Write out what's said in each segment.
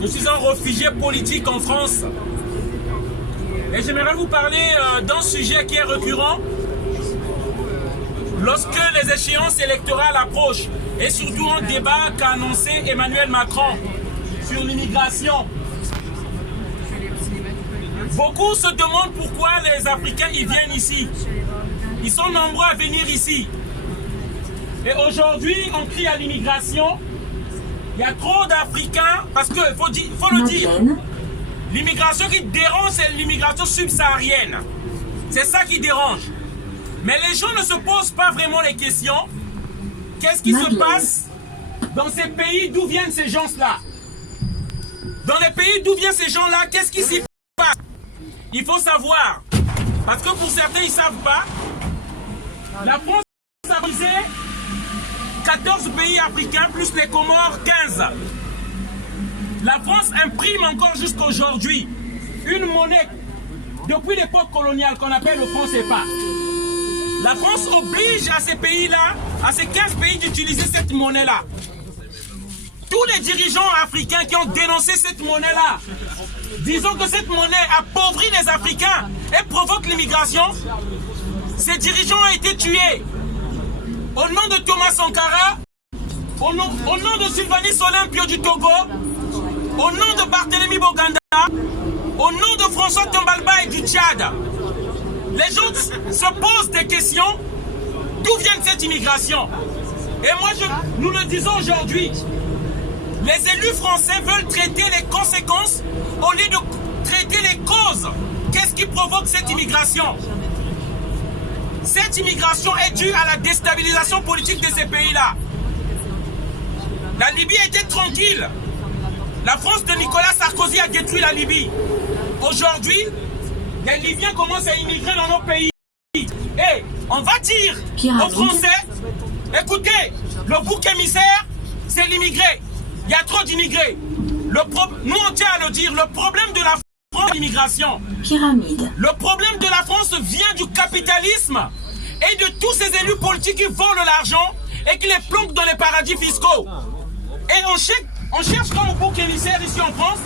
Je suis un réfugié politique en France. Et j'aimerais vous parler d'un sujet qui est récurrent lorsque les échéances électorales approchent. Et surtout un débat qu'a annoncé Emmanuel Macron sur l'immigration. Beaucoup se demandent pourquoi les Africains y viennent ici. Ils sont nombreux à venir ici. Et aujourd'hui, on crie à l'immigration. Il y a trop d'Africains, parce qu'il faut le dire, l'immigration qui dérange, c'est l'immigration subsaharienne. C'est ça qui dérange. Mais les gens ne se posent pas vraiment les questions. Qu'est-ce qui se passe dans ces pays d'où viennent ces gens-là? Dans les pays d'où viennent ces gens-là, qu'est-ce qui s'y passe? Il faut savoir. Parce que pour certains, ils ne savent pas. La France a visé 14 pays africains, plus les Comores, 15. La France imprime encore jusqu'à aujourd'hui une monnaie depuis l'époque coloniale qu'on appelle le franc CFA. La France oblige à ces pays-là, à ces 15 pays d'utiliser cette monnaie-là. Tous les dirigeants africains qui ont dénoncé cette monnaie-là, disons que cette monnaie appauvrit les Africains et provoque l'immigration, ces dirigeants ont été tués. Au nom de Thomas Sankara, au nom de Sylvanus Olympio du Togo, au nom de Barthélemy Boganda, au nom de François Tombalba et du Tchad, les gens se posent des questions. D'où vient cette immigration? Et moi, nous le disons aujourd'hui, les élus français veulent traiter les conséquences au lieu de traiter les causes. Qu'est-ce qui provoque cette immigration? Cette immigration est due à la déstabilisation politique de ces pays-là. La Libye était tranquille. La France de Nicolas Sarkozy a détruit la Libye. Aujourd'hui, les Libyens commencent à immigrer dans nos pays. Et on va dire aux Français, écoutez, le bouc émissaire, c'est l'immigré. Il y a trop d'immigrés. Nous, on tient à le dire, le problème de la France, c'est l'immigration. Pyramide. Le problème de la France vient du capitalisme et de tous ces élus politiques qui volent l'argent et qui les planquent dans les paradis fiscaux. Et on cherche comme bouc émissaire ici en France,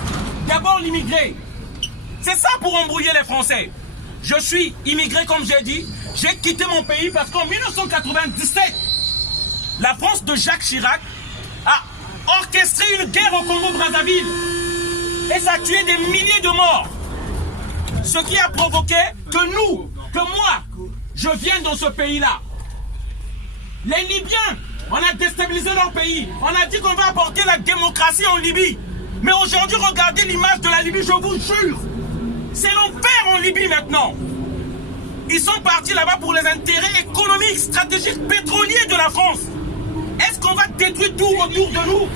d'abord l'immigré. C'est ça pour embrouiller les Français. Je suis immigré, comme j'ai dit. J'ai quitté mon pays parce qu'en 1997, la France de Jacques Chirac a orchestré une guerre au Congo-Brazzaville. Et ça a tué des milliers de morts. Ce qui a provoqué que moi, je vienne dans ce pays-là. Les Libyens, on a déstabilisé leur pays. On a dit qu'on va apporter la démocratie en Libye. Mais aujourd'hui, regardez l'image de la Libye, je vous jure. C'est l'enfer en Libye maintenant. Ils sont partis là-bas pour les intérêts économiques, stratégiques, pétroliers de la France. Est-ce qu'on va détruire tout autour de nous?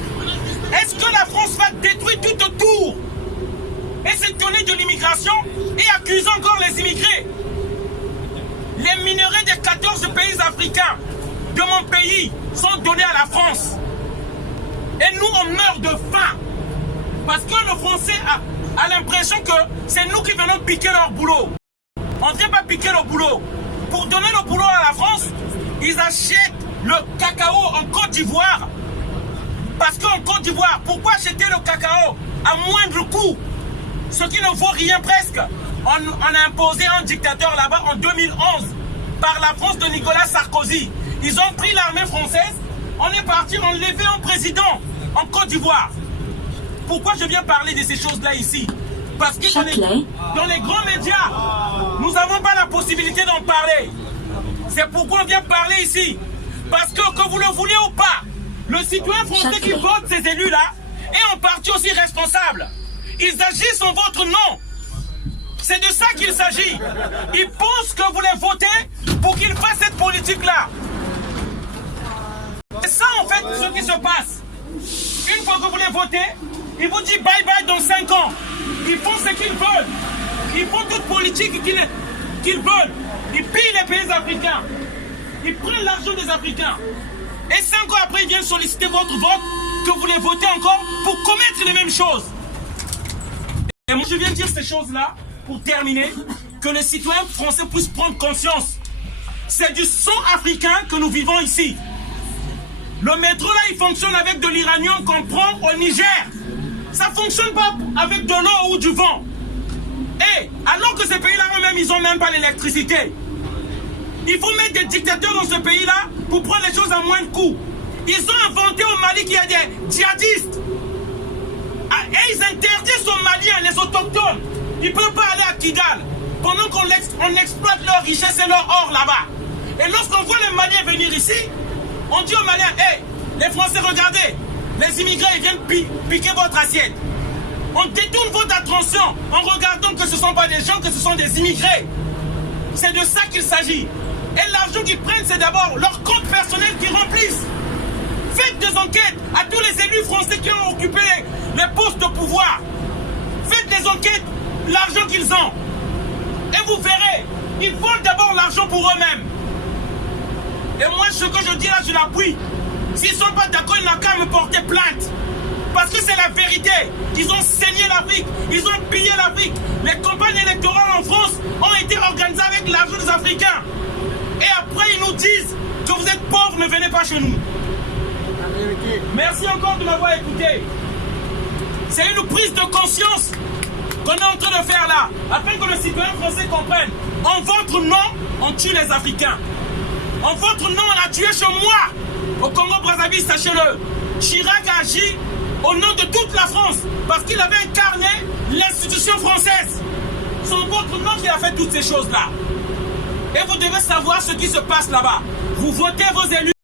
Est-ce que la France va détruire tout autour? Et s'étonner de l'immigration et accuser encore les immigrés? Les minerais des 14 pays africains de mon pays sont donnés à la France. Et nous, on meurt de faim. Parce que le Français a l'impression que c'est nous qui venons piquer leur boulot. On ne vient pas piquer le boulot. Pour donner le boulot à la France, ils achètent le cacao en Côte d'Ivoire. Parce qu'en Côte d'Ivoire, pourquoi acheter le cacao à moindre coût? Ce qui ne vaut rien presque. On a imposé un dictateur là-bas en 2011 par la France de Nicolas Sarkozy. Ils ont pris l'armée française. On est parti enlever un président en Côte d'Ivoire. Pourquoi je viens parler de ces choses-là ici? Parce que dans les grands médias, nous n'avons pas la possibilité d'en parler. C'est pourquoi on vient parler ici. Parce que vous le voulez ou pas, le citoyen français qui vote ces élus-là est en partie aussi responsable. Ils agissent en votre nom. C'est de ça qu'il s'agit. Ils pensent que vous les votez pour qu'ils fassent cette politique-là. C'est ça en fait ce qui se passe. Une fois que vous les votez, ils vous disent bye bye dans 5 ans. Ils font ce qu'ils veulent. Ils font toute politique qu'ils veulent. Ils pillent les pays africains. Ils prennent l'argent des Africains. Et 5 ans après, ils viennent solliciter votre vote, que vous les votez encore pour commettre les mêmes choses. Et moi, je viens dire ces choses-là pour terminer, que les citoyens français puissent prendre conscience. C'est du sang africain que nous vivons ici. Le métro là, il fonctionne avec de l'uranium qu'on prend au Niger. Ça ne fonctionne pas avec de l'eau ou du vent. Et alors que ces pays-là eux-mêmes, ils n'ont même pas l'électricité. Il faut mettre des dictateurs dans ce pays-là pour prendre les choses à moins de coût. Ils ont inventé au Mali qu'il y a des djihadistes. Et ils interdisent aux Maliens, les autochtones. Ils ne peuvent pas aller à Kidal pendant qu'on exploite leur richesse et leur or là-bas. Et lorsqu'on voit les Maliens venir ici, on dit aux Maliens, hey, les Français, regardez, les immigrés, ils viennent piquer votre assiette. On détourne votre attention en regardant que ce ne sont pas des gens, que ce sont des immigrés. C'est de ça qu'il s'agit. Et l'argent qu'ils prennent, c'est d'abord leur compte personnel qu'ils remplissent. Faites des enquêtes à tous les élus français qui ont occupé les postes de pouvoir. Faites des enquêtes, l'argent qu'ils ont. Et vous verrez, ils volent d'abord l'argent pour eux-mêmes. Et moi, ce que je dis là, je l'appuie. S'ils ne sont pas d'accord, ils n'ont qu'à me porter plainte. Parce que c'est la vérité. Ils ont saigné l'Afrique. Ils ont pillé l'Afrique. Les campagnes électorales en France ont été organisées avec l'argent des Africains. Et après, ils nous disent que vous êtes pauvres, ne venez pas chez nous. Merci encore de m'avoir écouté. C'est une prise de conscience qu'on est en train de faire là. Afin que le citoyen français comprenne. En votre nom, on tue les Africains. En votre nom, on a tué chez moi. Au Congo-Brazzaville, sachez-le. Chirac a agi au nom de toute la France, parce qu'il avait incarné l'institution française. C'est en votre nom qu'il a fait toutes ces choses-là. Et vous devez savoir ce qui se passe là-bas. Vous votez vos élus.